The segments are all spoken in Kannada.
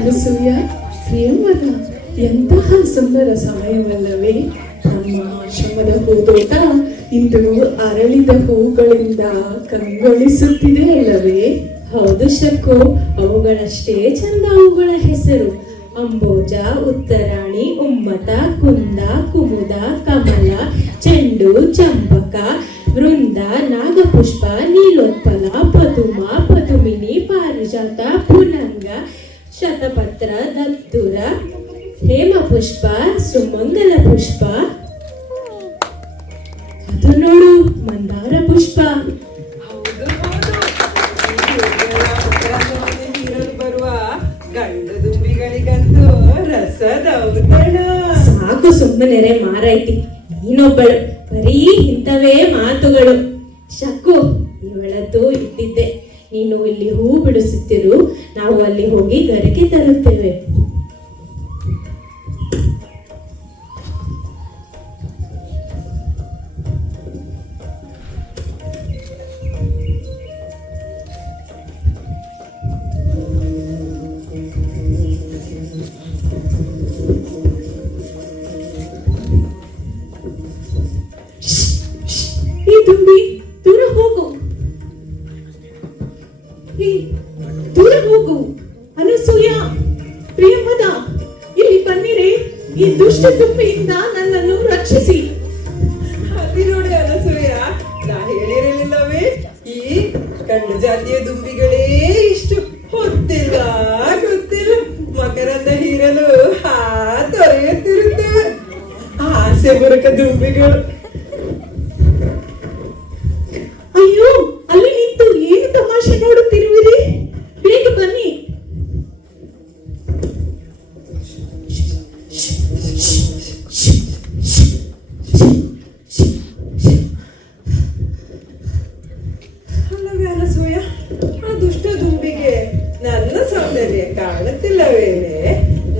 ಅನಸೂಯ, ಪ್ರೇಮದ ಎಂತಹ ಸುಂದರ ಸಮಯವಲ್ಲವೇ? ನಮ್ಮ ಆಶ್ರಮದ ಹೂದೋಟ ಇಂದು ಅರಳಿದ ಹೂಗಳಿಂದ ಕಂಗೊಳಿಸುತ್ತಿದೆ ಅಲ್ಲವೇ? ಹೌದು ಶಕ್ಕು, ಅವುಗಳಷ್ಟೇ ಚಂದ ಅವುಗಳ ಹೆಸರು. ಅಂಬೋಜ, ಉತ್ತರಾಣಿ, ಉಮ್ಮತ, ಕುಂದ, ಕುಮುದ, ಕಮಲ, ಚೆಂಡು, ಚಂಪಕ, ವೃಂದ, ನಾಗಪುಷ್ಪ, ನೀಲೋತ್ಪಲ, ಪದುಮ, ಪದುಮಿನಿ, ಪಾರಿಜಾತ, ಪುನಂಗ, ಶತಪತ್ರ, ದತ್ತುರ, ಹೇಮಪುಷ್ಪ, ಸುಮಂಗಲ ಪುಷ್ಪ, ಅದು ನೋಡು ಮಂದಾರ ಪುಷ್ಪ. ಬರುವ ಗಂಡು ದುಂಬಿಗಳಿಗಂತೂ ರಸದ ಔತಣ. ಸಾಕು ಸುಮ್ಮನೆರೆ ಮಾರಾಯ್ತಿ, ನೀನೊಬ್ಬಳು ಬರೀ ಇಂಥವೇ ಮಾತುಗಳು. ಶಕ್ಕು, ಇವಳದ್ದು ಇಟ್ಟಿದ್ದೆ. ನೀನು ಇಲ್ಲಿ ಹೂ ಬಿಡಿಸುತ್ತಿರು, ನಾವು ಅಲ್ಲಿ ಹೋಗಿ ಗರಿಕೆ ತರುತ್ತೇವೆ. ದುಂಬಿ, ದೂರ ಹೋಗು, ದೂರ ಹೋಗು. ಅನಸೂಯ, ಪ್ರಿಯಮದ, ಇಲ್ಲಿ ಬನ್ನಿರೆ. ಈ ದುಷ್ಟ ದುಂಬಿಯಿಂದ ನನ್ನನ್ನು ರಕ್ಷಿಸಿ. ಅಲ್ಲಿ ನೋಡಿ ಅನಸೂಯ, ನಾ ಹೇಳಿರಲಿಲ್ಲವೇ, ಈ ಗಂಡು ಜಾತಿಯ ದುಂಬಿಗಳೇ ಇಷ್ಟು ಗೊತ್ತಿಲ್ಲ ಮಕರಂದ ಹೀರಲು ತೊರೆಯುತ್ತಿರುತ್ತವೆ. ಆಸೆ ಬುರುಕ ದುಂಬಿಗಳು. ಅಯ್ಯೋ, ಅಲ್ಲಿ ನಿಂತು ಏನು ತಮಾಷೆ ನೋಡುತ್ತಿರುವಿರಿ? ಬೇಗ ಬನ್ನಿ. ಅಲ್ಲವೇ ಅನಸೂಯ, ಆ ದುಷ್ಟ ದುಂಬಿಗೆ ನನ್ನ ಸೌಂದರ್ಯ ಕಾಣುತ್ತಿಲ್ಲವೇನೆ?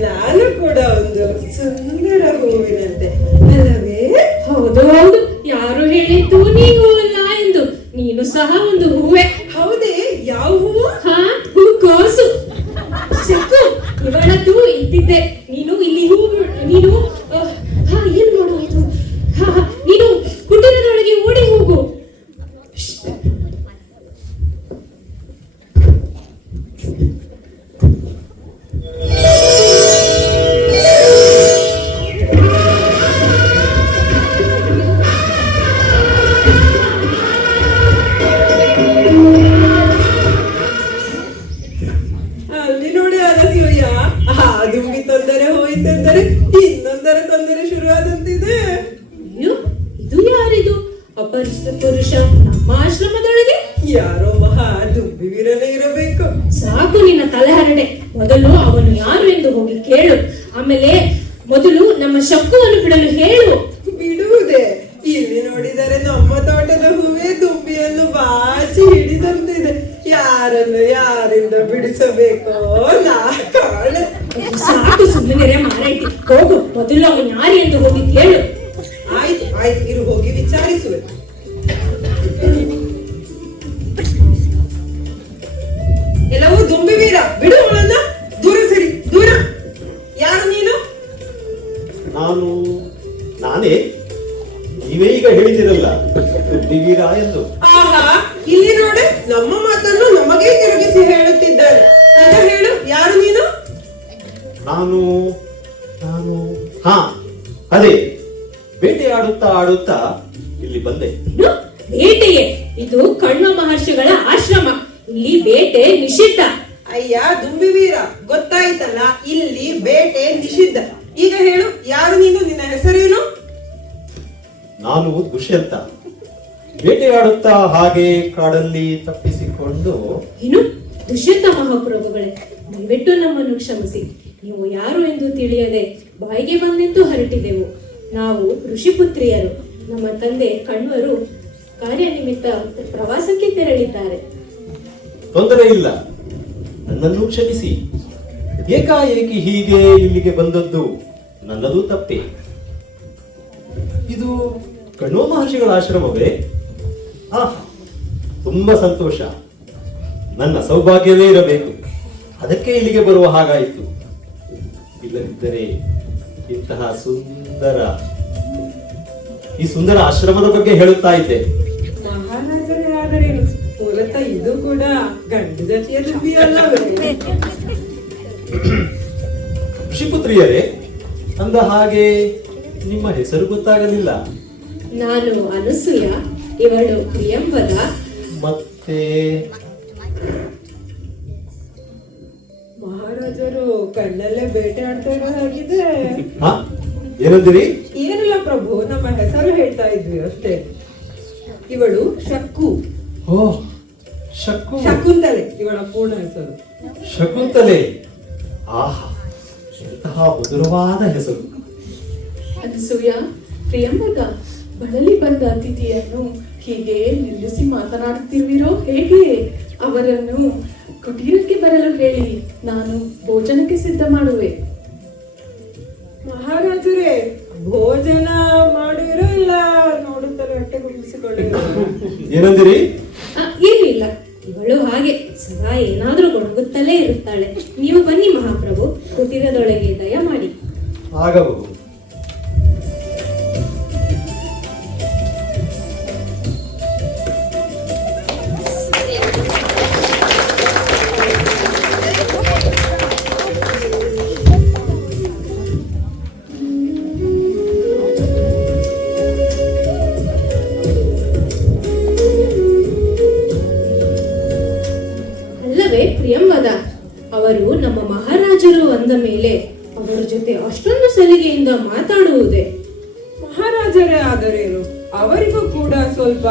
ನಾನು ಕೂಡ ಒಂದು ಸುಂದರ ಹೂವಿನಂತೆ ಅಲ್ಲವೇ? ಹೌದು ಹೌದು, ಯಾರು ಹೇಳಿದ್ದು ನೀ ಹೂವಲ್ಲ ಎಂದು? ನೀನು ಸಹ ಒಂದು ಹೂವೆ. ಹೌದೇ? ಯಾವ ಹೂವು? ಹೂಕೋಸು. ಶಕ್ಕು, ಇವಳದ್ದು ಇದ್ದಿದ್ದೆ. ನೀನು ಇಲ್ಲಿ ಹೂ ನೀನು ಏನು ಮಾಡುವುದು? ನೀನು ಕುಟೀರದೊಳಗೆ ಓಡಿ ಹೋಗು. ಅಲ್ಲಿ ನೋಡಿ ಅನಸೂಯ, ಆ ದುಂಬಿ ತೊಂದರೆ ಹೋಯಿತೆಂದರೆ ಇನ್ನೊಂದರ ತೊಂದರೆ ಶುರುವಾದಂತಿದೆ. ಅಯ್ಯೋ, ಇದು ಯಾರಿದು? ಅಪರಿಚಿತ ಪುರುಷ ನಮ್ಮ ಆಶ್ರಮದೊಳಗೆ? ಯಾರೋ ಮಹಾ ದುಂಬಿ ವೀರನೇ ಇರಬೇಕು. ಸಾಕು ನಿನ್ನ ತಲೆಹರಡೆ. ಮೊದಲು ಅವನು ಯಾರು ಎಂದು ಹೋಗಿ ಕೇಳು. ಆಮೇಲೆ ಮೊದಲು ನಮ್ಮ ಶಕ್ಕುವನ್ನು ಬಿಡಲು ಹೇಳು. ಬಿಡುವುದೇ? ಇಲ್ಲಿ ನೋಡಿದರೆ ನಮ್ಮ ತೋಟದ ಹೂವೇ ದುಂಬಿಯನ್ನು ಬಾಚಿ ಹಿಡಿದಂತಿದೆ. ಯಾರನ್ನು ಯಾರಿಂದ ಬಿಡಿಸಬೇಕೋ ನಾ ಕಾಣೆ. ಸಾಕು ಸುಮ್ಮನೆ ಮಾರಾಯ್ತಿ. ಹೋಗು, ಮೊದಲು ಅವನು ಯಾರು ಎಂದು ಹೋಗಿ ಕೇಳು. ಆಯ್ತು ಆಯ್ತು, ಇರು ಹೋಗಿ ವಿಚಾರಿಸುವೆ. ಎಲ್ಲವೂ ದುಂಬಿ ವೀರ, ಬಿಡು ಅವಳನ್ನ. ದೂರ ಸರಿ, ದೂರ. ಯಾರು ನೀನು? ನಾನೇ. ನೀವೇ ಈಗ ಹೇಳಿದಿರಲ್ಲ ದುಂಬಿ ವೀರ ಎಂದು. ಆಹಾ, ಇಲ್ಲಿ ನೋಡಿ, ನಮ್ಮ ಮಾತನ್ನು ನಮಗೆ ತಿರುಗಿಸಿ ಹೇಳುತ್ತಿದ್ದಾರೆ. ಈಗ ಹೇಳು, ಯಾರು ನೀನು? ನಾನು ಅದೇ ಬೇಟೆಯಾಡುತ್ತಾ ಆಡುತ್ತಾ ಇಲ್ಲಿ ಬಂದೆ. ಬೇಟೆಯೇ? ಇದು ಕಣ್ವ ಮಹರ್ಷಿಗಳ ಆಶ್ರಮ. ಇಲ್ಲಿ ಬೇಟೆ ನಿಷಿದ್ಧ. ಅಯ್ಯ ದುಂಬಿ ವೀರ, ಗೊತ್ತಾಯ್ತಲ್ಲ, ಇಲ್ಲಿ ಬೇಟೆ ನಿಷಿದ್ಧ. ಈಗ ಹೇಳು, ಯಾರು ನೀನು? ನಿನ್ನ ಹೆಸರೇನು? ನಾನು ದುಷ್ಯಂತ. ಬೇಟೆಯಾಡುತ್ತಾ ಹಾಗೆ ಕಾಡಲ್ಲಿ ತಪ್ಪಿಸಿಕೊಂಡು. ಏನು? ದುಷ್ಯಂತ ಮಹಾಪ್ರಭುಗಳೇ, ದಯವಿಟ್ಟು ನಮ್ಮನ್ನು ಕ್ಷಮಿಸಿ. ನೀವು ಯಾರು ಎಂದು ತಿಳಿಯದೆ ಬಾಯಿಗೆ ಬಂದೆಂದು ಹೊರಟಿದೆವು. ನಾವು ಋಷಿಪುತ್ರಿಯರು. ನಮ್ಮ ತಂದೆ ಕಣ್ವರು ಕಾರ್ಯನಿಮಿತ್ತ ಪ್ರವಾಸಕ್ಕೆ ತೆರಳಿದ್ದಾರೆ. ತೊಂದರೆ ಇಲ್ಲ, ನನ್ನನ್ನು ಕ್ಷಮಿಸಿ. ಏಕಾಏಕಿ ಹೀಗೆ ಇಲ್ಲಿಗೆ ಬಂದದ್ದು ನನ್ನದು ತಪ್ಪೆ. ಇದು ಕಣ್ವ ಮಹರ್ಷಿಗಳ ಆಶ್ರಮವೇ? ತುಂಬಾ ಸಂತೋಷ. ನನ್ನ ಸೌಭಾಗ್ಯವೇ ಇರಬೇಕು. ಅದಕ್ಕೆ ಇಲ್ಲಿಗೆ ಬರುವ ಹಾಗಾಯಿತು. ಇಲ್ಲದಿದ್ದರೆ ಇಂತಹ ಈ ಸುಂದರ ಆಶ್ರಮದ ಬಗ್ಗೆ ಹೇಳುತ್ತಾ ಇದ್ದೆ. ಮಹಾರಾಜರೇ ಆದರೇನು, ಮೂಲತಃ ಇದು ಕೂಡ ಗಂಡು ಜಾತಿಯ ಸುದ್ದಿಯಲ್ಲವೇ? ಋಷಿಪುತ್ರಿಯರೇ, ಅಂದ ಹಾಗೆ ನಿಮ್ಮ ಹೆಸರು ಗೊತ್ತಾಗಲಿಲ್ಲ. ನಾನು ಅನಸೂಯ, ಇವಳು ಪ್ರಿಯಂವದ. ಮತ್ತೆ ಮಹಾರಾಜರು ಕಣ್ಣಲ್ಲೇ ಬೇಟೆ ಆಡ್ತಾ ಇರೋ ಹಾಗಿದೆ. ಹಾ, ಏನಂದಿರಿ? ಏನಿಲ್ಲ ಪ್ರಭು, ನಮ್ಮ ಹೆಸರು ಹೇಳ್ತಾ ಇದ್ವಿ ಅಷ್ಟೇ. ಇವಳು ಶಕ್ಕು. ಓ, ಶಕುಂತಲೆ ಇವಳ ಪೂರ್ಣ ಹೆಸರು. ಶಕುಂತಲೆ. ಆಹಾ, ಎಂತಹ ಮಧುರವಾದ ಹೆಸರು. ಅನಸೂಯ, ಪ್ರಿಯಂವದ, ಬಳಲಿ ಬಂದ ಅತಿಥಿಯನ್ನು ಹೀಗೆ ನಿಲ್ಲಿಸಿ ಮಾತನಾಡುತ್ತಿರುವಿರೋ ಹೇಗೆ? ಅವರನ್ನು ಕುಟೀರಕ್ಕೆ ಬರಲು ಹೇಳಿ, ನಾನು ಭೋಜನಕ್ಕೆ ಸಿದ್ಧ ಮಾಡುವೆ. ಮಹಾರಾಜರೇ, ಭೋಜನ ಮಾಡಿರೋ ಇಲ್ಲ ನೋಡುತ್ತಾರೆ ಹೊಟ್ಟೆ ಗುಡಿಸಿಕೊಂಡಿರೋ? ಏನಂದಿರಿ? ಏನಿಲ್ಲ, ಇವಳು ಹಾಗೆ ಸದಾ ಏನಾದ್ರೂ ಗೊಣಗುತ್ತಲೇ ಇರುತ್ತಾಳೆ. ನೀವು ಬನ್ನಿ ಮಹಾಪ್ರಭು, ಕುಟೀರದೊಳಗೆ ದಯಮಾಡಿ. ಆಗಬಹುದು. ಅಲ್ಲವೇ ಪ್ರಿಯಂವದ, ಅವರು ನಮ್ಮ ಮಹಾರಾಜರು ಅಂದ ಮೇಲೆ ಅವರ ಜೊತೆ ಅಷ್ಟೊಂದು ಸಲಿಗೆಯಿಂದ ಮಾತಾಡುವುದೇ? ಮಹಾರಾಜರೇ ಆದರೇನು, ಅವರಿಗೂ ಕೂಡ ಸ್ವಲ್ಪ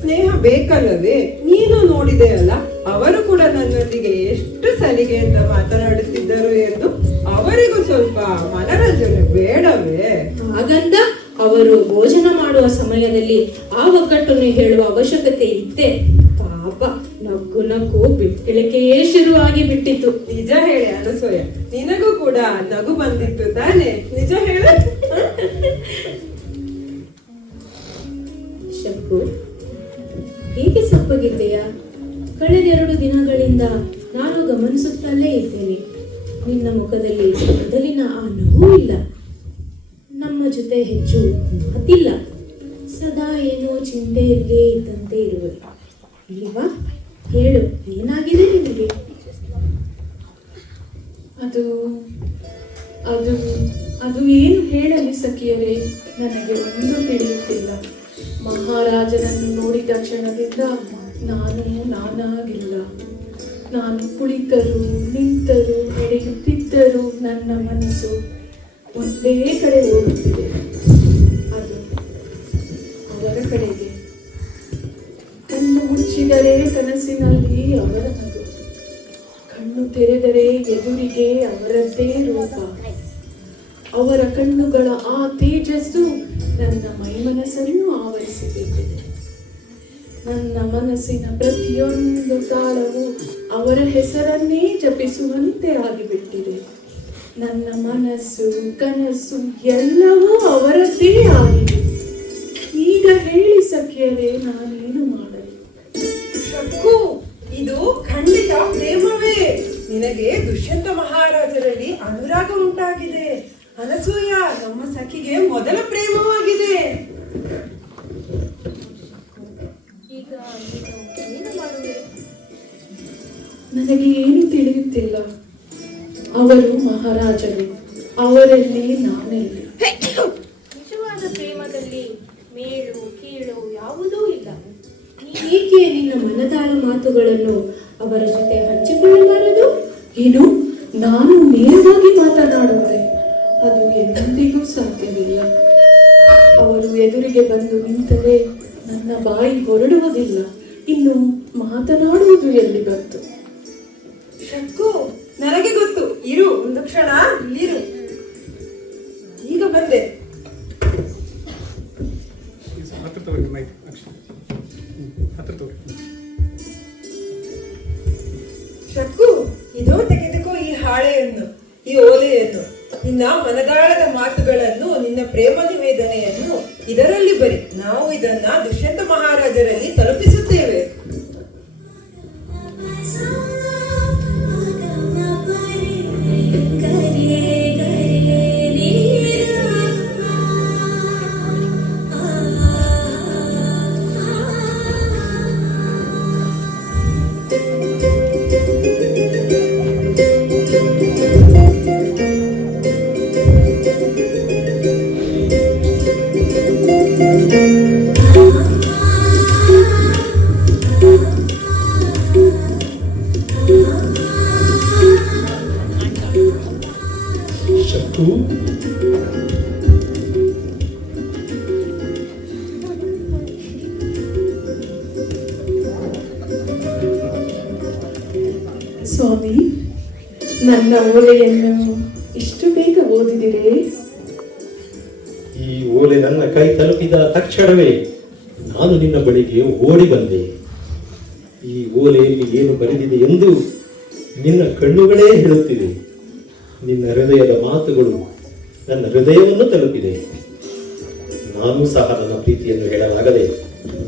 ಸ್ನೇಹ ಬೇಕಲ್ಲವೇ? ನೀನು ನೋಡಿದೆ ಅಲ್ಲ, ಅವರು ಕೂಡ ನನ್ನೊಂದಿಗೆ ಎಷ್ಟು ಸಲಿಗೆಯಿಂದ ಮಾತನಾಡುತ್ತಿದ್ದರು ಎಂದು. ಅವರಿಗೂ ಸ್ವಲ್ಪ ಮನರಂಜನೆ ಬೇಡವೇ? ಹಾಗಂತ ಅವರು ಭೋಜನ ಮಾಡುವ ಸಮಯದಲ್ಲಿ ಆ ಒಗ್ಗಟ್ಟನ್ನು ಹೇಳುವ ಅವಶ್ಯಕತೆ ಇತ್ತೆ? ಪಾಪ, ನಗ್ಗು ನಕ್ಕು ಬಿಟ್ಟಳಿಕೆಯೇ ಶುರುವಾಗಿ ಬಿಟ್ಟಿತು. ನಿಜ ಹೇಳಿ ಅನಸೂಯ, ನಿನಗೂ ಕೂಡ ನಗು ಬಂದಿತ್ತು ತಾನೆ? ನಿಜ ಹೇಳ. ಶಕ್ಕು, ಹೇಗೆ ಸಪ್ಪಗಿದ್ದೆಯಾ? ಕಳೆದೆರಡು ದಿನಗಳಿಂದ ನಾನು ಗಮನಿಸುತ್ತಲೇ ಇದ್ದೇನೆ. ನಿನ್ನ ಮುಖದಲ್ಲಿ ಮೊದಲಿನ ಆ ನಗು ಇಲ್ಲ. ನಮ್ಮ ಜೊತೆ ಹೆಚ್ಚು ಮಾತಿಲ್ಲ. ಸದಾ ಏನೋ ಚಿಂತೆಯಲ್ಲೇ ಇದ್ದಂತೆ ಇರುವೆ. ಇಲ್ವಾ? ಹೇಳು, ಏನಾಗಿದೆ ನಿನಗೆ? ಅದು ಅದು ಅದು ಏನು ಹೇಳಲಿ ಸಖಿಯರೇ, ನನಗೆ ಒಂದು ತಿಳಿಯುತ್ತಿಲ್ಲ. ಮಹಾರಾಜರನ್ನು ನೋಡಿದ ಕ್ಷಣದಿಂದ ನಾನಾಗಿಲ್ಲ. ನಾನು ಕುಳಿತರೂ ನಿಂತರೂ ನಡೆಯುತ್ತಿದ್ದರೂ ನನ್ನ ಮನಸ್ಸು ಒಂದೇ ಕಡೆ ಓಡುತ್ತಿದೆ. ಅದು ಅವರ ಕಡೆಗೆ. ಕಣ್ಣು ಮುಚ್ಚಿದರೆ ಕನಸಿನಲ್ಲಿ ಅವರ ನಗು, ಕಣ್ಣು ತೆರೆದರೆ ಎದುರಿಗೆ ಅವರದ್ದೇ ರೂಪ. ಅವರ ಕಣ್ಣುಗಳ ಆ ತೇಜಸ್ಸು ನನ್ನ ಮೈಮನಸ್ಸನ್ನು ಆವರಿಸಿಬಿಟ್ಟಿದೆ. ನನ್ನ ಮನಸ್ಸಿನ ಪ್ರತಿಯೊಂದು ತಾಳವು ಅವರ ಹೆಸರನ್ನೇ ಜಪಿಸುವಂತೆ ಆಗಿಬಿಟ್ಟಿದೆ. ನನ್ನ ಮನಸ್ಸು ಕನಸು ಎಲ್ಲವೂ ಅವರದ್ದೇ ಆಗಿದೆ. ಈಗ ಹೇಳಿ ಸಖಿಯರೇ, ನಾನೇನು ಮಾಡಲಿ? ಶಕ್ಕು, ಇದು ಖಂಡಿತ ಪ್ರೇಮವೇ. ನಿನಗೆ ದುಷ್ಯಂತ ಮಹಾರಾಜರಲ್ಲಿ ಅನುರಾಗ ಉಂಟಾಗಿದೆ. ಅನಸೂಯ ನಮ್ಮ ಸಖಿಗೆ ಮೊದಲ ಪ್ರೇಮವಾಗಿದೆ. ಈಗ ಏನು ಮಾಡುವೆ? ನನಗೆ ಏನು ತಿಳಿಯುತ್ತಿಲ್ಲ. ಅವರು ಮಹಾರಾಜರು, ಅವರಲ್ಲಿ ನಾನೆಲ್ಲಿ? ನಿಜವಾದ ಪ್ರೇಮದಲ್ಲಿ ಮೇಲು ಕೀಳು ಯಾವುದೂ ಇಲ್ಲ. ಏಕೆ ನಿನ್ನ ಮನದಾಳ ಮಾತುಗಳನ್ನು ಅವರ ಜೊತೆ ಹಂಚಿಕೊಳ್ಳಬಾರದು? ಏನು, ನಾನು ನೇರವಾಗಿ ಮಾತನಾಡುವುದೇ? ಅದು ಎಂದಿಗೂ ಸಾಧ್ಯವಿಲ್ಲ. ಅವರು ಎದುರಿಗೆ ಬಂದು ನಿಂತರೆ ನನ್ನ ಬಾಯಿ ಹೊರಡುವುದಿಲ್ಲ. ಇನ್ನು ಮಾತನಾಡುವುದು ಎಲ್ಲಿ ಬಂತು? ಶಕ್ಕು, ನನಗೆ ಗೊತ್ತು. ಇರು, ಒಂದು ಕ್ಷಣ ಇಲ್ಲಿರು. ಈಗ ಬಂದೆ. ಹತ್ರ ತಗೊಳ್ಳಿ ಮೈಕ್ ಹತ್ರ ತಗೊಳ್ಳಿ. ಶಕ್ಕು, ಇದೋ ತೆಗೆದುಕೋ ಈ ಹಾಳೆಯನ್ನು, ಈ ಓಲೆಯನ್ನು. ನಿನ್ನ ಮನದಾಳದ ಮಾತುಗಳನ್ನು, ನಿನ್ನ ಪ್ರೇಮ ನಿವೇದನೆಯನ್ನು ಇದರಲ್ಲಿ ಬರಿ. ನಾವು ಇದನ್ನ ದುಷ್ಯಂತ ಮಹಾರಾಜರಲ್ಲಿ ತಲುಪಿಸುತ್ತೇವೆ. ಸ್ವಾಮಿ, ನನ್ನ ಓಲೆಯನ್ನು ಇಷ್ಟು ಬೇಗ ಓದಿದಿರೇ? ಈ ಓಲೆ ನನ್ನ ಕೈ ತಲುಪಿದ ತಕ್ಷಣವೇ ನಾನು ನಿನ್ನ ಬಳಿಗೆ ಓಡಿ ಬಂದೆ. ಈ ಓಲೆಯಲ್ಲಿ ಏನು ಬರೆದಿದೆ ಎಂದು ನಿನ್ನ ಕಣ್ಣುಗಳೇ ಹೇಳುತ್ತಿವೆ. ನಿನ್ನ ಹೃದಯದ ಮಾತುಗಳು ನನ್ನ ಹೃದಯವನ್ನು ತಲುಪಿದೆ. ನಾನು ಸಹ ನನ್ನ ಪ್ರೀತಿಯನ್ನು ಹೇಳಲಾಗದೆ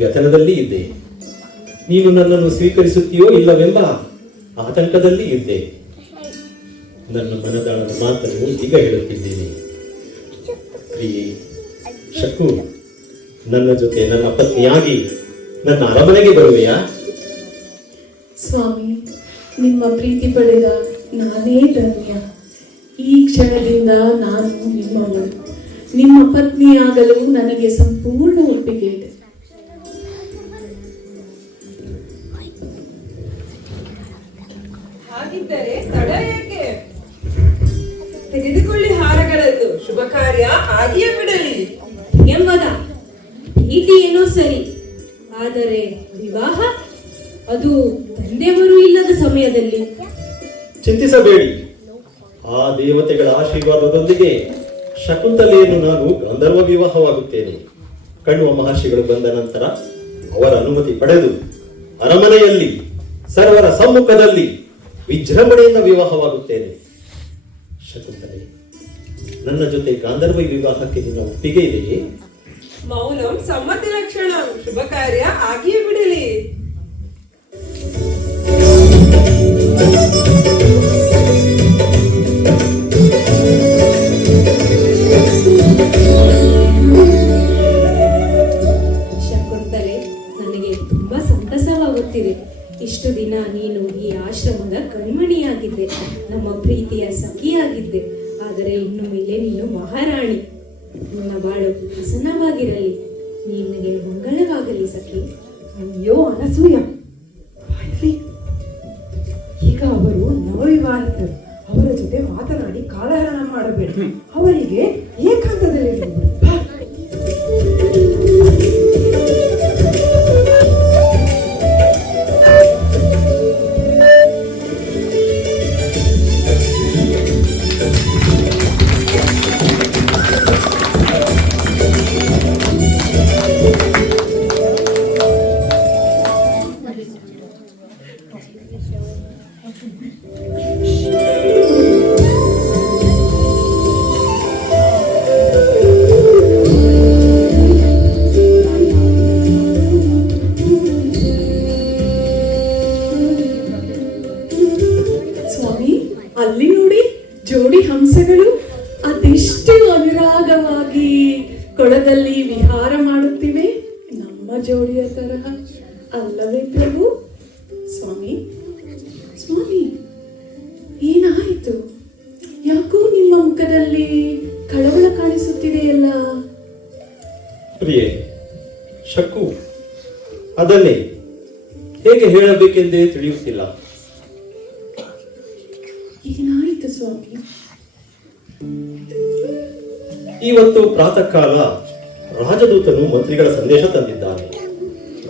ವ್ಯಸನದಲ್ಲಿ ಇದ್ದೆ. ನೀನು ನನ್ನನ್ನು ಸ್ವೀಕರಿಸುತ್ತೀಯೋ ಇಲ್ಲವೆಂಬ ಆತಂಕದಲ್ಲಿ ಇದ್ದೆ. ನನ್ನ ಮನದಾಳದ ಮಾತನ್ನು ಈಗ ಹೇಳುತ್ತಿದ್ದೇನೆ. ಪ್ರಿಯೆ ಶಕು, ನನ್ನ ಜೊತೆ ನನ್ನ ಪತ್ನಿಯಾಗಿ ನನ್ನ ಅರಮನೆಗೆ ಬರುವೆಯಾ? ಸ್ವಾಮಿ, ನಿಮ್ಮ ಪ್ರೀತಿ ಪಡೆದ ನಾನೇ ಧನ್ಯ. ಈ ಕ್ಷಣದಿಂದ ನಾನು ನಿಮ್ಮವಳು. ನಿಮ್ಮ ಪತ್ನಿಯಾಗಲು ನನಗೆ ಸಂಪೂರ್ಣ ಒಪ್ಪಿಗೆ ಇದೆ. ಹಾಗಿದ್ದರೆ ತಡ ಏಕೆ? ತೆಗೆದುಕೊಳ್ಳಿ ಹಾರಗಳನ್ನು, ಶುಭ ಕಾರ್ಯ ಆಗಿಯೇ ಬಿಡಲಿ. ಎಂಬುದ ಪ್ರೀತಿ ಏನೋ ಸರಿ, ಆದರೆ ವಿವಾಹ ಅದು ತಂದೆಯವರು ಇಲ್ಲದ ಸಮಯದಲ್ಲಿ. ಚಿಂತಿಸಬೇಡಿ. ಆ ದೇವತೆಗಳ ಆಶೀರ್ವಾದದೊಂದಿಗೆ ಶಕುಂತಲೆಯನ್ನು ನಾನು ಗಂಧರ್ವ ವಿವಾಹವಾಗುತ್ತೇನೆ. ಕಣ್ವ ಮಹರ್ಷಿಗಳು ಬಂದ ನಂತರ ಅವರ ಅನುಮತಿ ಪಡೆದು ಅರಮನೆಯಲ್ಲಿ ಸರ್ವರ ಸಮ್ಮುಖದಲ್ಲಿ ವಿಜೃಂಭಣೆಯಿಂದ ವಿವಾಹವಾಗುತ್ತೇನೆ. ಶಕುಂತಲೆ, ನನ್ನ ಜೊತೆ ಗಾಂಧರ್ವ ವಿವಾಹಕ್ಕೆ ನಿನ್ನ ಒಪ್ಪಿಗೆ ಇದೆಯೇ? ಮೌನಂ ಸಮ್ಮತಿ ಲಕ್ಷಣ, ಶುಭ ಕಾರ್ಯ ಆಗಿಯೇ ಬಿಡಲಿ. ಶಕುಂತಲೆ, ನನಗೆ ತುಂಬಾ ಸಂತಸವಾಗುತ್ತಿದೆ. ಇಷ್ಟು ದಿನ ನೀನು ಈ ಆಶ್ರಮದ ಕಣ್ಮಣಿಯಾಗಿದ್ದೆ, ನಮ್ಮ ಪ್ರೀತಿಯ ಸಖಿಯಾಗಿದ್ದೆ. ಆದರೆ ಇನ್ನು ಮೇಲೆ ನೀನು ಮಹಾರಾಣಿ. ನಿನ್ನ ಬಾಳು ಹಸನವಾಗಿರಲಿ, ನಿನಗೆ ಮಂಗಳವಾಗಲಿ ಸಖಿ. ಅಯ್ಯೋ ಅನಸೂಯ, ಬಾಯ್ಲಿ. ಈಗ ಅವರು ನವವಿವಾಹಿತರು. ಅವರ ಜೊತೆ ಮಾತನಾಡಿ ಕಾಲಹರಣ ಮಾಡಬೇಡ. ಅವರಿಗೆ ಏಕಾಂತದಲ್ಲಿ ಬಾ. ಸ್ವಾಮಿ, ಅಲ್ಲಿ ನೋಡಿ, ಜೋಡಿ ಹಂಸಗಳು ಅದೆಷ್ಟು ಅನುರಾಗವಾಗಿ ಕೊಳದಲ್ಲಿ ವಿಹಾರ ಮಾಡುತ್ತಿವೆ. ನಮ್ಮ ಜೋಡಿಯ ತರಹ ಅಲ್ಲವೇ ಪ್ರಭು? ಸ್ವಾಮಿ, ಸ್ವಾಮಿ, ಏನಾಯಿತು? ಯಾಕೋ ನಿಮ್ಮ ಮುಖದಲ್ಲಿ ಕಳವಳ ಕಾಣಿಸುತ್ತಿದೆಯಲ್ಲ? ಪ್ರಿಯೆ ಶಕು, ಅದನ್ನೇ ಹೇಗೆ ಹೇಳಬೇಕೆಂದೇ ತಿಳಿಯುತ್ತಿಲ್ಲ. ಏನಾಯಿತು ಸ್ವಾಮಿ? ಇವತ್ತು ಪ್ರಾತಃ ಕಾಲ ರಾಜದೂತನು ಮಂತ್ರಿಗಳ ಸಂದೇಶ ತಂದಿದ್ದಾನೆ.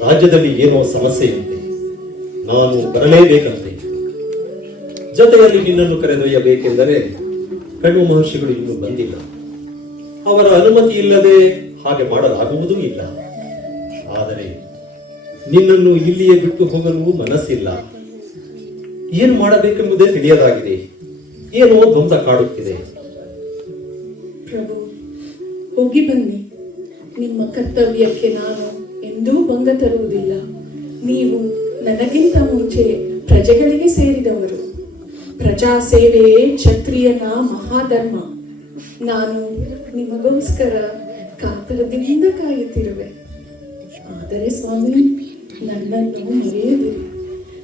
ರಾಜ್ಯದಲ್ಲಿ ಏನೋ ಸಮಸ್ಯೆ ಇದೆ, ನಾನು ಬರಲೇಬೇಕಂತೆ. ಜೊತೆಯಲ್ಲಿ ನಿನ್ನನ್ನು ಕರೆದೊಯ್ಯಬೇಕೆಂದರೆ ಕಣ್ವ ಮಹರ್ಷಿಗಳು ಇನ್ನೂ ಬಂದಿಲ್ಲ. ಅವರ ಅನುಮತಿ ಇಲ್ಲದೆ ಹಾಗೆ ಮಾಡಲಾಗುವುದೂ ಇಲ್ಲ. ಆದರೆ ನಿನ್ನನ್ನು ಇಲ್ಲಿಯೇ ಬಿಟ್ಟು ಹೋಗಲು ಮನಸ್ಸಿಲ್ಲ. ಏನು ಮಾಡಬೇಕೆಂಬುದೇ ತಿಳಿಯದಾಗಿದೆ. ಏನೋ ದ್ವಂದ್ವ ಕಾಡುತ್ತಿದೆ. ಪ್ರಭು, ಹೋಗಿ ಬನ್ನಿ. ನಿಮ್ಮ ಕರ್ತವ್ಯಕ್ಕೆ ನಾನು ಎಂದೂ ಭಂಗ ತರುವುದಿಲ್ಲ. ನೀವು ನನಗಿಂತ ಮುಂಚೆ ಪ್ರಜೆಗಳಿಗೆ ಸೇರಿದವರು. ಪ್ರಜಾ ಸೇವೆಯೇ ಕ್ಷತ್ರಿಯನ ಮಹಾಧರ್ಮ. ನಾನು ನಿಮಗೋಸ್ಕರ ಕಾತರದಿಂದ ಕಾಯುತ್ತಿರುವೆ. ಆದರೆ ಸ್ವಾಮಿ, ನನ್ನನ್ನು ಮರೆಯದಿರಿ.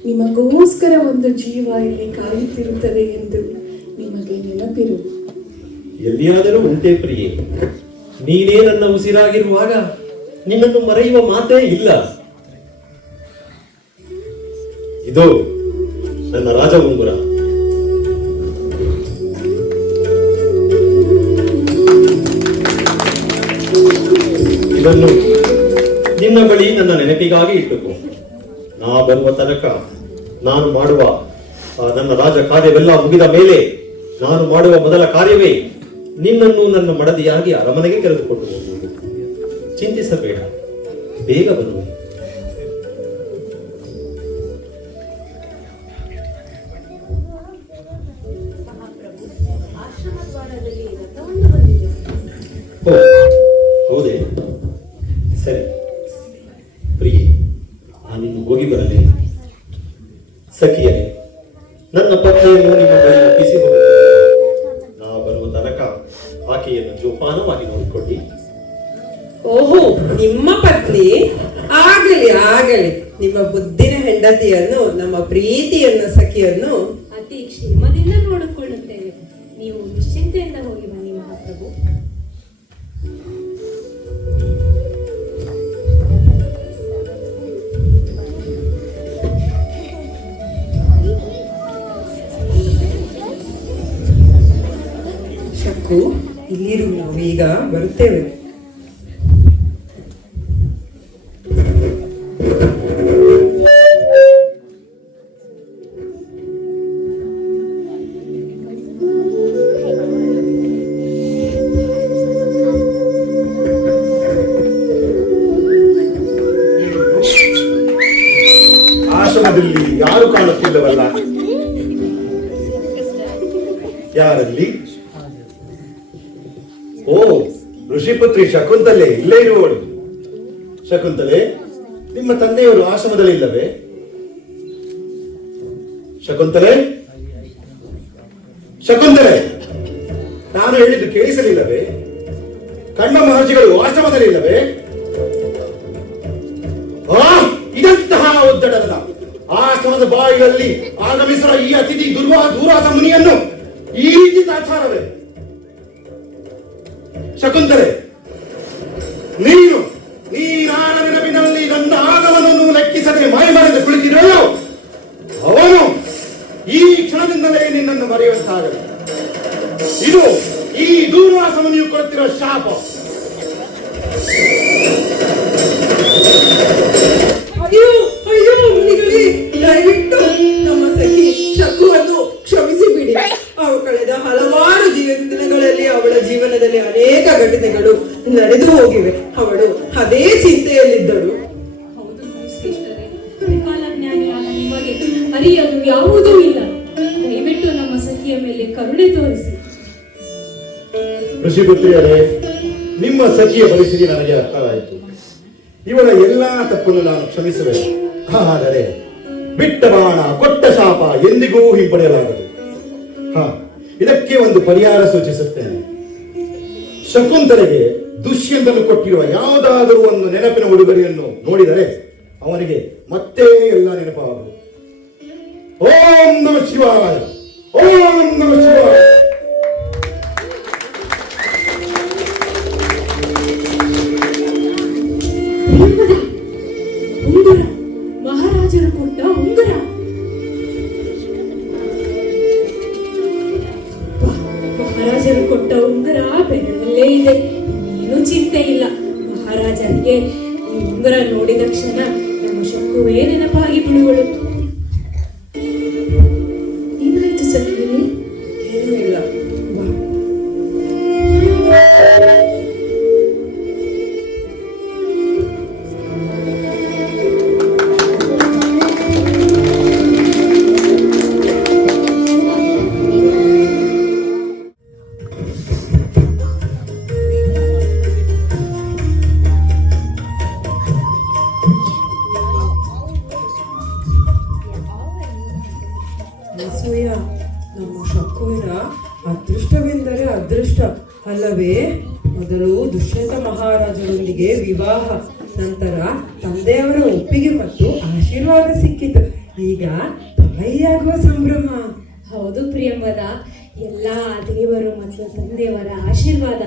ನಿಮಗೋಸ್ಕರ ಒಂದು ಜೀವ ಇಲ್ಲಿ ಕಾಯುತ್ತಿರುತ್ತದೆ ಎಂದು ನಿಮಗೆ ನೆನಪಿರು. ಎಲ್ಲಿಯಾದರೂ ಉಂಟೆ ಪ್ರಿಯೆ, ನೀನೇ ನನ್ನ ಉಸಿರಾಗಿರುವಾಗ ನಿನ್ನನ್ನು ಮರೆಯುವ ಮಾತೇ ಇಲ್ಲ. ಇದು ನನ್ನ ರಾಜ ಉಂಗುರ. ಇದನ್ನು ನಿನ್ನ ಬಳಿ ನನ್ನ ನೆನಪಿಗಾಗಿ ಇಟ್ಟುಕೋ. ನಾ ಬರುವ ತನಕ ನಾನು ಮಾಡುವ ಆ ನನ್ನ ರಾಜ ಕಾರ್ಯವೆಲ್ಲ ಮುಗಿದ ಮೇಲೆ ನಾನು ಮಾಡುವ ಮೊದಲ ಕಾರ್ಯವೇ ನಿನ್ನನ್ನು ನನ್ನ ಮಡದಿಯಾಗಿ ಅರಮನೆಗೆ ಕರೆದುಕೊಂಡು ಹೋಗುವುದು. ಚಿಂತಿಸಬೇಡ, ಬೇಗ ಬರುವೆ. ಓ, ಹೌದೇ? ಸರಿ ಪ್ರಿಯೆ, ನಾನಿನ್ನು ಹೋಗಿ ಬರಲೇ. ಸಖಿಯರೇ, ನನ್ನ ಪತ್ನಿಯನ್ನು ನಿಮ್ಮ ಬಳಿ ಒಪ್ಪಿಸಿ ಹೋಗುತ್ತೇನೆ. ನಾ ಬರುವ ತನಕ ಆಕೆಯನ್ನು ಜೋಪಾನವಾಗಿ ನೋಡಿಕೊಳ್ಳಿ. ಓಹೋ, ನಿಮ್ಮ ಪತ್ನಿ? ಆಗಲಿ ಆಗಲಿ. ನಿಮ್ಮ ಬುದ್ಧಿನ ಹೆಂಡತಿಯನ್ನು, ನಮ್ಮ ಪ್ರೀತಿಯನ್ನು, ಸಖಿಯನ್ನು ಅತಿ ಕ್ಷೇಮದಿಂದ ನೋಡಿಕೊಳ್ಳುತ್ತೇವೆ. ನೀವು ನಿಶ್ಚಿಂತೆಯಿಂದ ಹೋಗಿ ಬನ್ನಿ ಮಹಾಪ್ರಭು. ಶಕ್ಕು, ಇಲ್ಲಿರು, ನಾವು ಈಗ ಬರುತ್ತೇವೆ. ಆಶ್ರಮದಲ್ಲಿ ಯಾರು ಕಾಣುತ್ತಿಲ್ಲವಲ್ಲ? ಯಾರಲ್ಲಿ? ಓ, ಋಷಿಪುತ್ರಿ ಶಕುಂತಲೆ ಇಲ್ಲೇ ಇರುವವಳು. ಶಕುಂತಲೆ, ನಿಮ್ಮ ತಂದೆಯವರು ಆಶ್ರಮದಲ್ಲಿ ಇಲ್ಲವೇ? ಶಕುಂತಲೆ, ಶಕುಂತಲೆ, ನಾನು ಹೇಳಿದ್ದು ಕೇಳಿಸಲಿಲ್ಲವೇ? ಕಣ್ಣ ಮಹರ್ಷಿಗಳು ಆಶ್ರಮದಲ್ಲಿ ಇಲ್ಲವೇ? ಇದಂತಹ ಒದ್ದಡದ ಆಶ್ರಮದ ಬಾಯಿಯಲ್ಲಿ ಆಗಮಿಸುವ ಈ ಅತಿಥಿ ದೂರಾಸ ಮುನಿಯನ್ನು ಈ ರೀತಿ ತಾತ್ಸಾರವೇ? ಶಕುಂತಲೆ, ನೀನು ನೀನಾರ ನೆನಪಿನಲ್ಲಿ ನನ್ನ ಆಗಮನವನ್ನು ಲೆಕ್ಕಿಸದೆ ಮಾಯ ಮಾಡದೆ ಕುಳಿತಿರೋಳು. ಅವನು ಈ ಕ್ಷಣದಿಂದಲೇ ನಿನ್ನನ್ನು ಮರೆಯುವಂತಾಗಲಿ. ಇದು ಈ ದೂರ್ವಾಸ ಮುನಿಯು ಕೊಡುತ್ತಿರುವ ಶಾಪ. ಅಯ್ಯೋ ಅಯ್ಯೋ ಮುನಿಗಳೇ, ದಯವಿಟ್ಟು ನಮ್ಮ ಸಖಿ ಶಕುವನ್ನು ಕ್ಷಮಿಸಿ ಬಿಡಿ. ಅವಳು ಕಳೆದ ಹಲವಾರು ದಿನಗಳಲ್ಲಿ ಅವಳ ಜೀವನದಲ್ಲಿ ಅನೇಕ ಘಟನೆಗಳು ನಡೆದು ಹೋಗಿವೆ. ಅವಳು ಅದೇ ಚಿಂತೆಯಲ್ಲಿದ್ದರು. ಹೌದು ಶ್ರೇಷ್ಠರೇ, ತ್ರಿಕಾಲಜ್ಞಾನಿಯಾದ ನಿಮಗೆ ಅರಿಯಲು ಯಾವುದೂ ಇಲ್ಲ. ದಯವಿಟ್ಟು ನಮ್ಮ ಸಖಿಯ ಮೇಲೆ ಕರುಣೆ ತೋರಿಸಿ. ಋಷಿಪುತ್ರಿಯರೇ, ನಿಮ್ಮ ಸಖಿಯ ಪರಿಸ್ಥಿತಿ ನನಗೆ ಅರ್ಥವಾಯಿತು. ಇವಳ ಎಲ್ಲಾ ತಪ್ಪನ್ನು ನಾನು ಕ್ಷಮಿಸುವೆ. ಆದರೆ ಬಿಟ್ಟ ಬಾಣ ಕೊಟ್ಟ ಶಾಪ ಎಂದಿಗೂ ಹಿಂಪಡೆಯಲಾಗದು. ಇದಕ್ಕೆ ಒಂದು ಪರಿಹಾರ ಸೂಚಿಸುತ್ತೇನೆ. ಶಕುಂತಲೆಗೆ ದುಷ್ಯಂತನು ಕೊಟ್ಟಿರುವ ಯಾವುದಾದರೂ ಒಂದು ನೆನಪಿನ ಉಡುಗೊರೆಯನ್ನು ನೋಡಿದರೆ ಅವನಿಗೆ ಮತ್ತೆ ಎಲ್ಲ ನೆನಪಾಗುವುದು. ಓಂ ನಮಃ ಶಿವಾಯ, ಓಂ ನಮಃ ಶಿವಾಯ. ಉಂಗುರ, ಮಹಾರಾಜರು ಕೊಟ್ಟ ಉಂಗುರ. ಮಹಾರಾಜರು ಕೊಟ್ಟ ಉಂಗುರ ಬೆರಳಲ್ಲೇ ಇದೆ. ಇನ್ನೇನು ಚಿಂತೆ ಇಲ್ಲ. ಮಹಾರಾಜರಿಗೆ ಈ ಉಂಗುರ ನೋಡಿದ ಕ್ಷಣ ನಮ್ಮ ಶಕ್ಕುವೇ ನೆನಪಾಗಿ ಬಿಡುವಳು. ಏನಾಯ್ತು ಸಖಿಯೇ? ಏನೂ ಇಲ್ಲ, ಬಾ. ಅನಸೂಯ, ನಮ್ಮ ಶಕುವಿನ ಅದೃಷ್ಟವೆಂದರೆ ಅದೃಷ್ಟ ಅಲ್ಲವೇ? ಮೊದಲು ದುಷ್ಯಂತ ಮಹಾರಾಜರೊಂದಿಗೆ ವಿವಾಹ, ನಂತರ ತಂದೆಯವರ ಒಪ್ಪಿಗೆ ಮತ್ತು ಆಶೀರ್ವಾದ ಸಿಕ್ಕಿತು. ಈಗ ತಾಯಿಯಾಗುವ ಸಂಭ್ರಮ. ಹೌದು ಪ್ರಿಯಂವದ, ಎಲ್ಲ ದೇವರು ಮತ್ತು ತಂದೆಯವರ ಆಶೀರ್ವಾದ.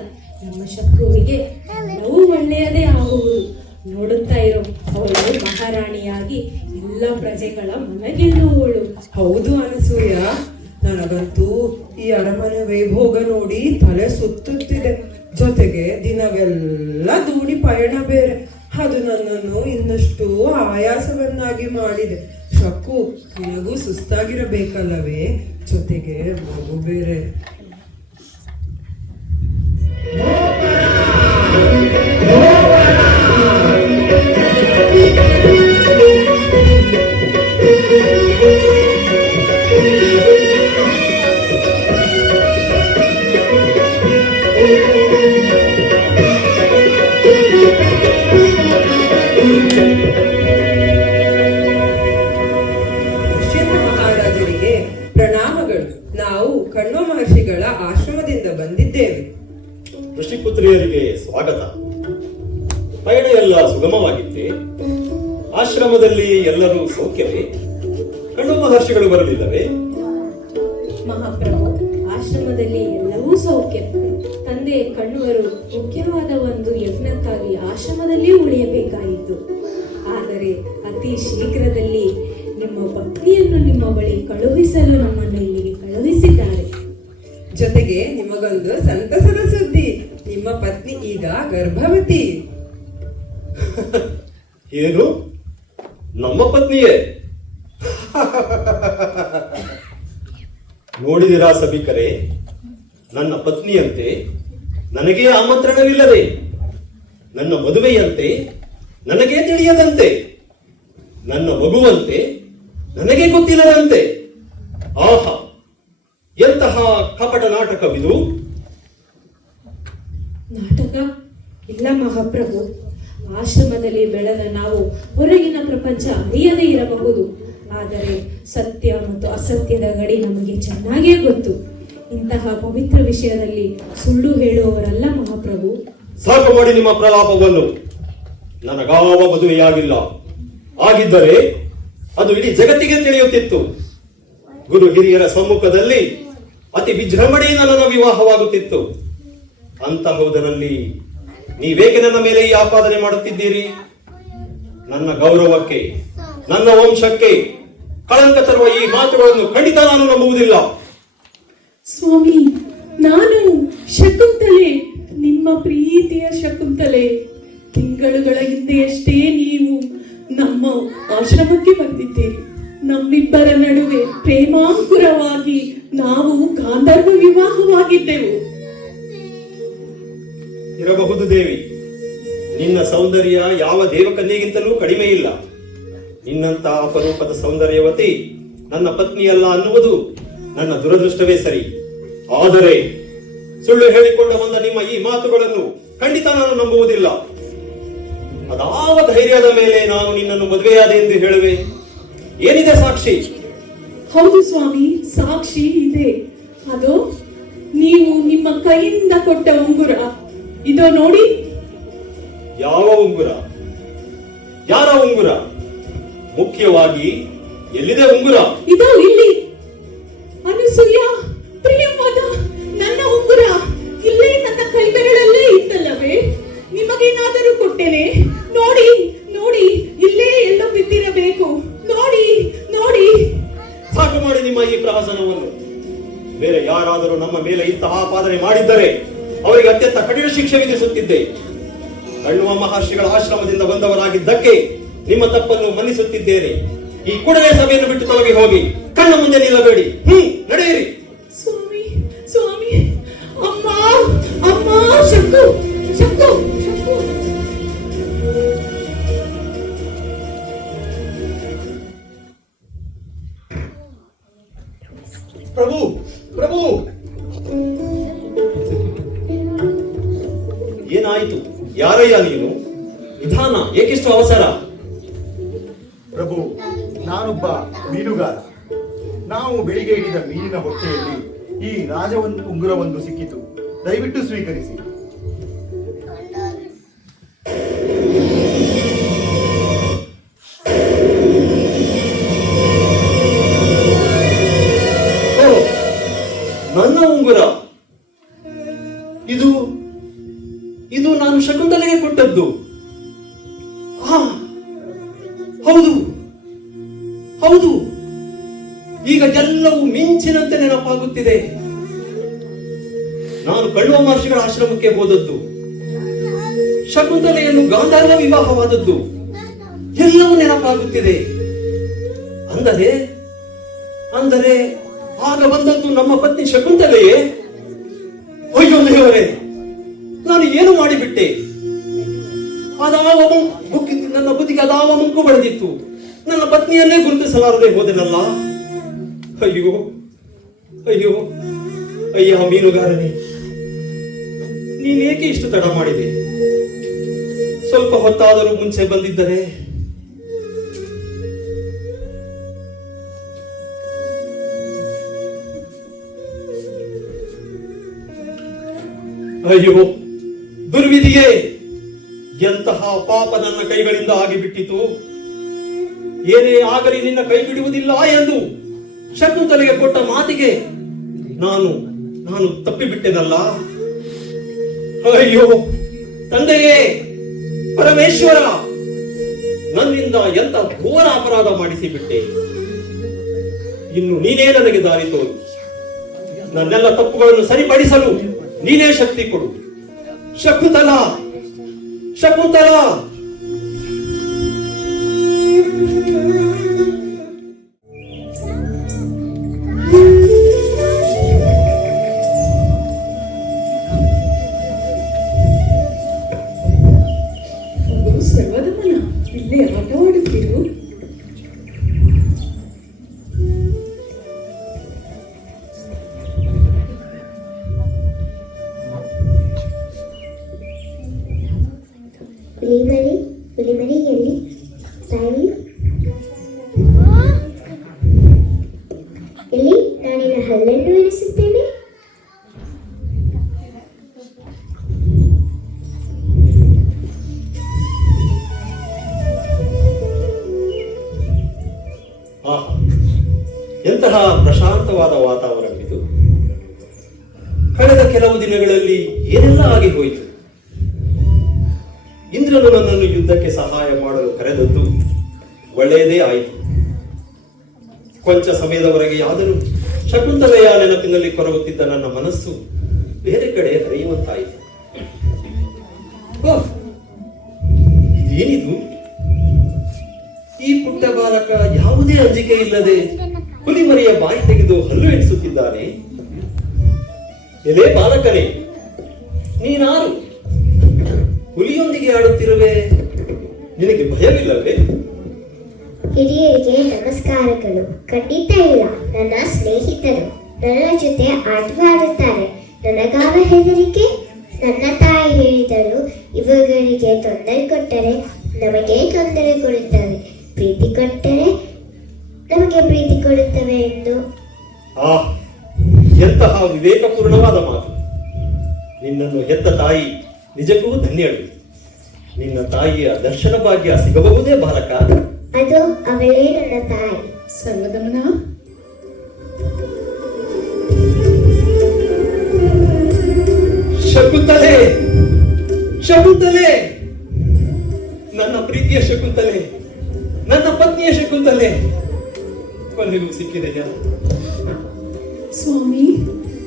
ನಮ್ಮ ಶತ್ರುವಿಗೆ ಎಲ್ಲವೂ ಒಳ್ಳೆಯದೇ ಆಗುವುದು. ನೋಡುತ್ತಾ ಇರೋ, ಅವಳು ಮಹಾರಾಣಿಯಾಗಿ ಎಲ್ಲ ಪ್ರಜೆಗಳ ಮನಗೆಲ್ಲುವವಳು. ಹೌದು ಅನಸೂಯ, ನನಗಂತೂ ಈ ಅರಮನೆ ವೈಭೋಗ ನೋಡಿ ತಲೆ ಸುತ್ತುತ್ತಿದೆ. ಜೊತೆಗೆ ದಿನವೆಲ್ಲ ದೋಣಿ ಪಯಣ ಬೇರೆ. ಅದು ನನ್ನನ್ನು ಇನ್ನಷ್ಟು ಆಯಾಸವನ್ನಾಗಿ ಮಾಡಿದೆ. ಶಕ್ಕು, ನಿನಗೂ ಸುಸ್ತಾಗಿರಬೇಕಲ್ಲವೇ? ಜೊತೆಗೆ ಮಗು ಬೇರೆ. ಋಷ್ಯೇಂದ್ರ ಮಹಾರಾಜರಿಗೆ ಪ್ರಣಾಮಗಳು. ನಾವು ಕಣ್ವ ಮಹರ್ಷಿಗಳ ಆಶ್ರಮದಿಂದ ಬಂದಿದ್ದೇವೆ. ಋಷಿಪುತ್ರಿಯರಿಗೆ ಸ್ವಾಗತ. ಪಯಣ ಎಲ್ಲ ಸುಗಮವಾಗಿತ್ತೆ? ಆಶ್ರಮದಲ್ಲಿ ಎಲ್ಲರೂ ಸೌಖ್ಯವೇ? ಕಣ್ಣು ಮಹರ್ಷಿಗಳು ಬರಲಿಲ್ಲವೇ? ಮಹಾಪ್ರಭು, ಆಶ್ರಮದಲ್ಲಿ ಎಲ್ಲವೂ ಸೌಖ್ಯ. ತಂದೆ ಕಣ್ಣುವರು ಮುಖ್ಯವಾದ ಒಂದು ಯಜ್ಞಕ್ಕಾಗಿ ಆಶ್ರಮದಲ್ಲಿ ಉಳಿಯಬೇಕಾಯಿತು. ಆದರೆ ಅತಿ ಶೀಘ್ರದಲ್ಲಿ ನಿಮ್ಮ ಪತ್ನಿಯನ್ನು ನಿಮ್ಮ ಬಳಿ ಕಳುಹಿಸಲು ನಮ್ಮನ್ನು ಇಲ್ಲಿಗೆ ಕಳುಹಿಸಿದ್ದಾರೆ. ಜೊತೆಗೆ ನಿಮಗೊಂದು ಸಂತಸದ ಸುದ್ದಿ, ನಿಮ್ಮ ಪತ್ನಿ ಈಗ ಗರ್ಭವತಿ. ಏನು? ನಮ್ಮ ಪತ್ನಿಯೇ? ನೋಡಿದಿರಾ ಸಭಿಕರೇ, ನನ್ನ ಪತ್ನಿಯಂತೆ ನನಗೇ ಆಮಂತ್ರಣವಿಲ್ಲದೆ, ನನ್ನ ಮದುವೆಯಂತೆ ನನಗೇ ತಿಳಿಯದಂತೆ, ನನ್ನ ಮಗುವಂತೆ ನನಗೆ ಗೊತ್ತಿಲ್ಲದಂತೆ. ಆಹಾ, ಎಂತಹ ಕಪಟ ನಾಟಕವಿದು! ನಾಟಕ ಇಲ್ಲ ಮಹಾಪ್ರಭು. ಆಶ್ರಮದಲ್ಲಿ ಬೆಳೆದ ನಾವು ಹೊರಗಿನ ಪ್ರಪಂಚ ಅರಿಯದೇ ಇರಬಹುದು, ಆದರೆ ಸತ್ಯ ಮತ್ತು ಅಸತ್ಯದ ಗಡಿ ನಮಗೆ ಚೆನ್ನಾಗೇ ಗೊತ್ತು. ಇಂತಹ ಪವಿತ್ರ ವಿಷಯದಲ್ಲಿ ಸುಳ್ಳು ಹೇಳುವವರಲ್ಲ ಮಹಾಪ್ರಭು. ಸಾಕು ಮಾಡಿ ನಿಮ್ಮ ಪ್ರಲಾಪವನ್ನು. ನನಗಾವ ಮದುವೆಯಾಗಿಲ್ಲ. ಆಗಿದ್ದರೆ ಅದು ಇಡೀ ಜಗತ್ತಿಗೆ ತಿಳಿಯುತ್ತಿತ್ತು. ಗುರು ಹಿರಿಯರ ಸಮ್ಮುಖದಲ್ಲಿ ಅತಿ ವಿಜೃಂಭಣೆಯಿಂದ ನನ್ನ ವಿವಾಹವಾಗುತ್ತಿತ್ತು. ಅಂತಹುದರಲ್ಲಿ ನೀವೇಕೆ ನನ್ನ ಮೇಲೆ ಈ ಆಪಾದನೆ ಮಾಡುತ್ತಿದ್ದೀರಿ? ನನ್ನ ಗೌರವಕ್ಕೆ, ನನ್ನ ವಂಶಕ್ಕೆ ಕಳಂಕ ತರುವ ಈ ಮಾತುಗಳನ್ನು ಖಂಡಿತ ನಾನು ನಂಬುವುದಿಲ್ಲ. ಸ್ವಾಮಿ, ನಾನು ಶಕುಂತಲೆ, ನಿಮ್ಮ ಪ್ರೀತಿಯ ಶಕುಂತಲೆ. ತಿಂಗಳುಗಳ ಹಿಂದೆಯಷ್ಟೇ ನೀವು ನಮ್ಮ ಆಶ್ರಮಕ್ಕೆ ಬಂದಿದ್ದೀರಿ. ನಮ್ಮಿಬ್ಬರ ನಡುವೆ ಪ್ರೇಮಾಂಕುರವಾಗಿ ನಾವು ಗಾಂಧರ್ವ ವಿವಾಹವಾಗಿದ್ದೆವು. ಇರಬಹುದು ದೇವಿ, ನಿನ್ನ ಸೌಂದರ್ಯ ಯಾವ ದೇವಕನ್ಯೆಗಿಂತಲೂ ಕಡಿಮೆ ಇಲ್ಲ. ನಿನ್ನಂತ ಅಪರೂಪದ ಸೌಂದರ್ಯವತಿ ನನ್ನ ಪತ್ನಿಯಲ್ಲ ಅನ್ನುವುದು ನನ್ನ ದುರದೃಷ್ಟವೇ ಸರಿ. ಆದರೆ ಸುಳ್ಳು ಹೇಳಿಕೊಂಡು ಬಂದ ನಿಮ್ಮ ಈ ಮಾತುಗಳನ್ನು ಖಂಡಿತ ನಾನು ನಂಬುವುದಿಲ್ಲ. ಅದಾವ ಧೈರ್ಯದ ಮೇಲೆ ನಾನು ನಿನ್ನನ್ನು ಮದುವೆಯಾದೆ ಎಂದು ಹೇಳುವೆ? ಏನಿದೆ ಸಾಕ್ಷಿ? ಹೌದು ಸ್ವಾಮಿ, ಸಾಕ್ಷಿ ಇದೆ. ಅದು ನೀವು ನಿಮ್ಮ ಕೈಯಿಂದ ಕೊಟ್ಟ ಉಂಗುರ. ಇದೋ ನೋಡಿ. ಯಾವ ಉಂಗುರ? ಯಾರ ಉಂಗುರ? ಮುಖ್ಯವಾಗಿ ಎಲ್ಲಿದೆ ಉಂಗುರ? ಇದೋ ಇಲ್ಲಿ. ಅನಸೂಯ, ಪ್ರಿಯವಾದ ನನ್ನ ಉಂಗುರ ಇಲ್ಲೇ ನನ್ನ ಕೈ ಬೆರಳಲ್ಲೇ ಇತ್ತಲ್ಲವೇ? ನಿಮಗೇನಾದರೂ ಕೊಟ್ಟೆನೆ? ನೋಡಿ ನೋಡಿ, ಇಲ್ಲೇ ಎಲ್ಲೋ ಬಿದ್ದಿರಬೇಕು. ನೋಡಿ ನೋಡಿ. ಸಾಕು ಮಾಡಿ ನಿಮ್ಮ ಈ ಪ್ರಹಸನವನ್ನು. ಬೇರೆ ಯಾರಾದರೂ ನಮ್ಮ ಮೇಲೆ ಇಂತಹ ಆಪಾದನೆ ಮಾಡಿದ್ದರೆ ಅವರಿಗೆ ಅತ್ಯಂತ ಕಠಿಣ ಶಿಕ್ಷೆ ವಿಧಿಸುತ್ತಿದ್ದೆ. ಕಣ್ವ ಮಹರ್ಷಿಗಳ ಆಶ್ರಮದಿಂದ ಬಂದವರಾಗಿದ್ದಕ್ಕೆ ನಿಮ್ಮ ತಪ್ಪನ್ನು ಮನ್ನಿಸುತ್ತಿದ್ದೇನೆ. ಈ ಕೂಡಲೇ ಸಭೆಯನ್ನು ಬಿಟ್ಟು ತೊಲಗಿ ಹೋಗಿ ಕಣ್ಣ ಮುಂದೆ ನಿಲ್ಲಬೇಡಿ. ನಡೆಯಿರಿ. ಸ್ವಾಮಿ, ಸ್ವಾಮಿ, ಅಮ್ಮ, ಅಮ್ಮ, ಶಕ್ಕು, ಶಕ್ಕು, ಶಕ್ಕು. ಪ್ರಭು, ಪ್ರಭು, ಏನಾಯಿತು? ಯಾರಯ್ಯ ನೀನು? ನಿಧಾನ, ಏಕಿಷ್ಟು ಅವಸರ? ಪ್ರಭು, ನಾನೊಬ್ಬ ಮೀನುಗಾರ. ನಾವು ಬೆಳಿಗ್ಗೆ ಹಿಡಿದ ಮೀನಿನ ಹೊಟ್ಟೆಯಲ್ಲಿ ಈ ರಾಜವೊಂದು ಉಂಗುರವೊಂದು ಸಿಕ್ಕಿತು. ದಯವಿಟ್ಟು ಸ್ವೀಕರಿಸಿ. ಓ, ನನ್ನ ಉಂಗುರ ಇದು. ಇದು ನಾನು ಶಕುಂತಲೆಗೆ ಕೊಟ್ಟದ್ದು. ಹೌದು ಹೌದು, ಈಗ ಎಲ್ಲವೂ ಮಿಂಚಿನಂತೆ ನೆನಪಾಗುತ್ತಿದೆ. ನಾನು ಕಣ್ವ ಮಹರ್ಷಿಗಳ ಆಶ್ರಮಕ್ಕೆ ಹೋದದ್ದು ಶಕುಂತಲೆಯನ್ನು ಗಾಂಧಾರ್ವ ವಿವಾಹವಾದದ್ದು ಎಲ್ಲವೂ ನೆನಪಾಗುತ್ತಿದೆ. ಅಂದರೆ ಆಗ ಬಂದದ್ದು ನಮ್ಮ ಪತ್ನಿ ಶಕುಂತಲೆಯೇ? ಅಯ್ಯೋ ದೇವರೇ, ನಾನು ಏನು ಮಾಡಿಬಿಟ್ಟೆ? ನನ್ನ ಬುದ್ಧಿಗೆ ಅದಾವ ಮಂಕು ಬಳೆದಿತ್ತು. ನನ್ನ ಪತ್ನಿಯನ್ನೇ ಗುರುತಿಸಲಾರದೆ ಹೋದೆನಲ್ಲ. ಅಯ್ಯೋ ಅಯ್ಯೋ ಅಯ್ಯ ಮೀನುಗಾರನೇ, ನೀನೇಕೆ ಇಷ್ಟು ತಡ ಮಾಡಿದೆ? ಸ್ವಲ್ಪ ಹೊತ್ತಾದರೂ ಮುಂಚೆ ಬಂದಿದ್ದರೆ. ಅಯ್ಯೋ ದುರ್ವಿಧಿಯೇ, ಎಂತಹ ಪಾಪ ನನ್ನ ಕೈಗಳಿಂದ ಆಗಿಬಿಟ್ಟಿತು. ಏನೇ ಆಗಲಿ ನಿನ್ನ ಕೈ ಬಿಡುವುದಿಲ್ಲ ಎಂದು ಶಕುಂತಲೆಗೆ ಕೊಟ್ಟ ಮಾತಿಗೆ ನಾನು ತಪ್ಪಿಬಿಟ್ಟೆನಲ್ಲ. ಅಯ್ಯೋ ತಂದೆಯೇ, ಪರಮೇಶ್ವರ, ನನ್ನಿಂದ ಎಂತ ಘೋರ ಅಪರಾಧ ಮಾಡಿಸಿಬಿಟ್ಟೆ. ಇನ್ನು ನೀನೇ ನನಗೆ ದಾರಿ ತೋರು. ನನ್ನೆಲ್ಲ ತಪ್ಪುಗಳನ್ನು ಸರಿಪಡಿಸಲು ನೀನೇ ಶಕ್ತಿ ಕೊಡು. ಶಕುಂತಲಾ, ಶಕುಂತಲಾ. ಸರ್ವದಮನ, ಇಲ್ಲಿ ಆಟ ಆಡುತ್ತೀರು? ಹುಲಿಮರಿ ಎಲ್ಲಿ ತಾಯಿ? ಎಲ್ಲಿ ನಾನಿನ ಹಲ್ಲನ್ನು ಎನಿಸುತ್ತೇನೆ. ಎಂತಹ ಪ್ರಶಾಂತವಾದ ವಾತಾವರಣವಿದು. ಕಳೆದ ಕೆಲವು ದಿನಗಳಲ್ಲಿ ಏನೆಲ್ಲ ಆಗಿ ಹೋಯಿತು. ಇಂದ್ರನು ನನ್ನನ್ನು ಯುದ್ಧಕ್ಕೆ ಸಹಾಯ ಮಾಡಲು ಕರೆದದ್ದು ಒಳ್ಳೆಯದೇ ಆಯಿತು. ಕೊಂಚ ಸಮಯದವರೆಗೆ ಆದರೂ ಶಕುಂತಲೆಯ ನೆನಪಿನಲ್ಲಿ ಕೊರಗುತ್ತಿದ್ದ ನನ್ನ ಮನಸ್ಸು ಬೇರೆ ಕಡೆ ಹರಿಯುವಂತಾಯಿತು. ಇದೇನಿದು? ಈ ಪುಟ್ಟ ಬಾಲಕ ಯಾವುದೇ ಅಂಜಿಕೆ ಇಲ್ಲದೆ ಹುಲಿಮರಿಯ ಬಾಯಿ ತೆಗೆದು ಹಲ್ಲು ಎಣಿಸುತ್ತಿದ್ದಾನೆ. ಎಲೆ ಬಾಲಕನೇ, ನೀನಾರು ಹುಲಿಯೊಂದಿಗೆ ಆಡುತ್ತಿರುವೆ? ನಿನಗೆ ಭಯವಿಲ್ಲವೇ? ಹಿರಿಯರಿಗೆ ನಮಸ್ಕಾರಗಳು. ಖಂಡಿತ ಇಲ್ಲ. ನನ್ನ ಸ್ನೇಹಿತರು ನನ್ನ ಜೊತೆ ಆಟವಾಡುತ್ತಾರೆ. ನನಗಾವ ಹೆದರಿಕೆ? ನನ್ನ ತಾಯಿ ಹೇಳಿದಳು, ಇವುಗಳಿಗೆ ತೊಂದರೆ ಕೊಟ್ಟರೆ ನಮಗೆ ತೊಂದರೆ ಕೊಡುತ್ತವೆ, ಪ್ರೀತಿ ಕೊಟ್ಟರೆ ನಮಗೆ ಪ್ರೀತಿ ಕೊಡುತ್ತವೆ ಎಂದು. ಎಂತಹ ವಿವೇಕಪೂರ್ಣವಾದ ಮಾತು. ನಿನ್ನನ್ನು ಹೆತ್ತ ತಾಯಿ ನಿಜಕ್ಕೂ ಧನ್ಯಳು. ನಿನ್ನ ತಾಯಿಯ ದರ್ಶನ ಭಾಗ್ಯ ಸಿಗಬಹುದೇ ಬಾಲಕ? ಅದು ಅವಳೇ ನನ್ನ ತಾಯಿ. ಸರ್ವದಮನ, ಶಕುಂತಲೆ, ಶಕುಂತಲೆ, ನನ್ನ ಪ್ರೀತಿಯ ಶಕುಂತಲೆ, ನನ್ನ ಪತ್ನಿಯ ಶಕುಂತಲೆ, ಕೊನೆಗೂ ಸಿಕ್ಕಿದೆಯಾ? ಸ್ವಾಮಿ,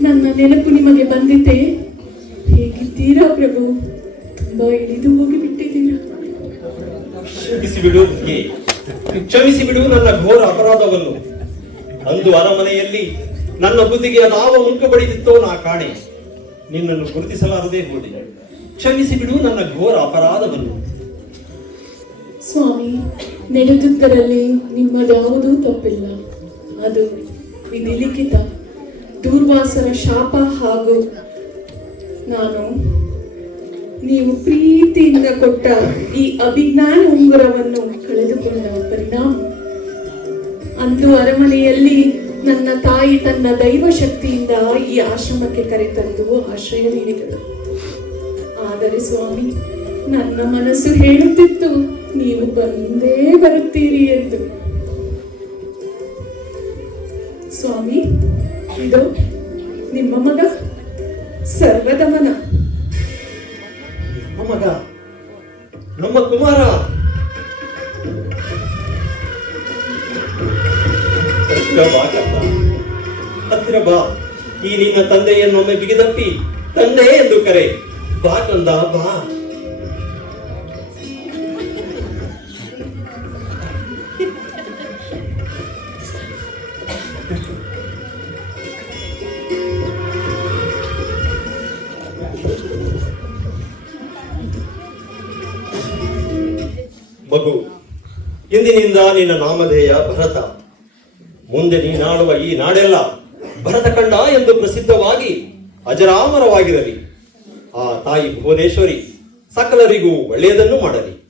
ನನ್ನ ನೆನಪು ನಿಮಗೆ ಬಂದಿದ್ದೆ. ಹೇಗಿದ್ದೀರಾ ಪ್ರಭು? ತುಂಬಾ ಇಳಿದು ಹೋಗಿಬಿಟ್ಟಿದ್ದೀರಾ. ಕ್ಷಮಿಸಿಬಿಡು ನನ್ನ ಘೋರ ಅಪರಾಧವನ್ನು. ಅಂದು ಅರಮನೆಯಲ್ಲಿ ನನ್ನ ಬುದ್ಧಿಗೆ ಅದಾವ ಮುಖ ಬಡಿದಿತ್ತೋ ನಾ ಕಾಣೆ. ನಿನ್ನನ್ನು ಗುರುತಿಸಲಾರದೆ ಹೋದೆ. ಕ್ಷಮಿಸಿಬಿಡು ನನ್ನ ಘೋರ ಅಪರಾಧವನ್ನು. ಸ್ವಾಮಿ, ನಡೆದುದರಲ್ಲಿ ನಿಮ್ಮದ್ಯಾವುದೂ ತಪ್ಪಿಲ್ಲ. ಅದು ವಿಧಿಲಿಖಿತ, ದೂರ್ವಾಸರ ಶಾಪ. ಹಾಗೂ ನಾನು ನೀವು ಪ್ರೀತಿಯಿಂದ ಕೊಟ್ಟ ಈ ಅಭಿಜ್ಞಾನ ಉಂಗುರವನ್ನು ಕಳೆದುಕೊಂಡ ಪರಿಣಾಮ. ಅಂದು ಅರಮನೆಯಲ್ಲಿ ನನ್ನ ತಾಯಿ ತನ್ನ ದೈವ ಶಕ್ತಿಯಿಂದ ಈ ಆಶ್ರಮಕ್ಕೆ ಕರೆತಂದು ಆಶ್ರಯ ನೀಡಿದಳು. ಆದರೆ ಸ್ವಾಮಿ, ನನ್ನ ಮನಸ್ಸು ಹೇಳುತ್ತಿತ್ತು ನೀವು ಬಂದೇ ಬರುತ್ತೀರಿ ಎಂದು. ಸ್ವಾಮಿ, ಇದು ನಿಮ್ಮ ಮಗ ಸರ್ವದಮನ. ಮಗ, ನಮ್ಮ ಕುಮಾರ. ಹತ್ತಿರ ಬಾ. ಈ ನಿನ್ನ ತಂದೆಯನ್ನೊಮ್ಮೆ ಬಿಗಿದಪ್ಪಿ ತಂದೆ ಎಂದು ಕರೆ. ಬಾ ಕಂದ, ಬಾ. ಮಗು, ಇಂದಿನಿಂದ ನಿನ್ನ ನಾಮಧೇಯ ಭರತ. ಮುಂದೆ ನೀನಾಡುವ ಈ ನಾಡೆಲ್ಲ ಭರತಖಂಡ ಎಂದು ಪ್ರಸಿದ್ಧವಾಗಿ ಅಜರಾಮರವಾಗಿರಲಿ. ಆ ತಾಯಿ ಭುವನೇಶ್ವರಿ ಸಕಲರಿಗೂ ಒಳ್ಳೆಯದನ್ನು ಮಾಡಲಿ.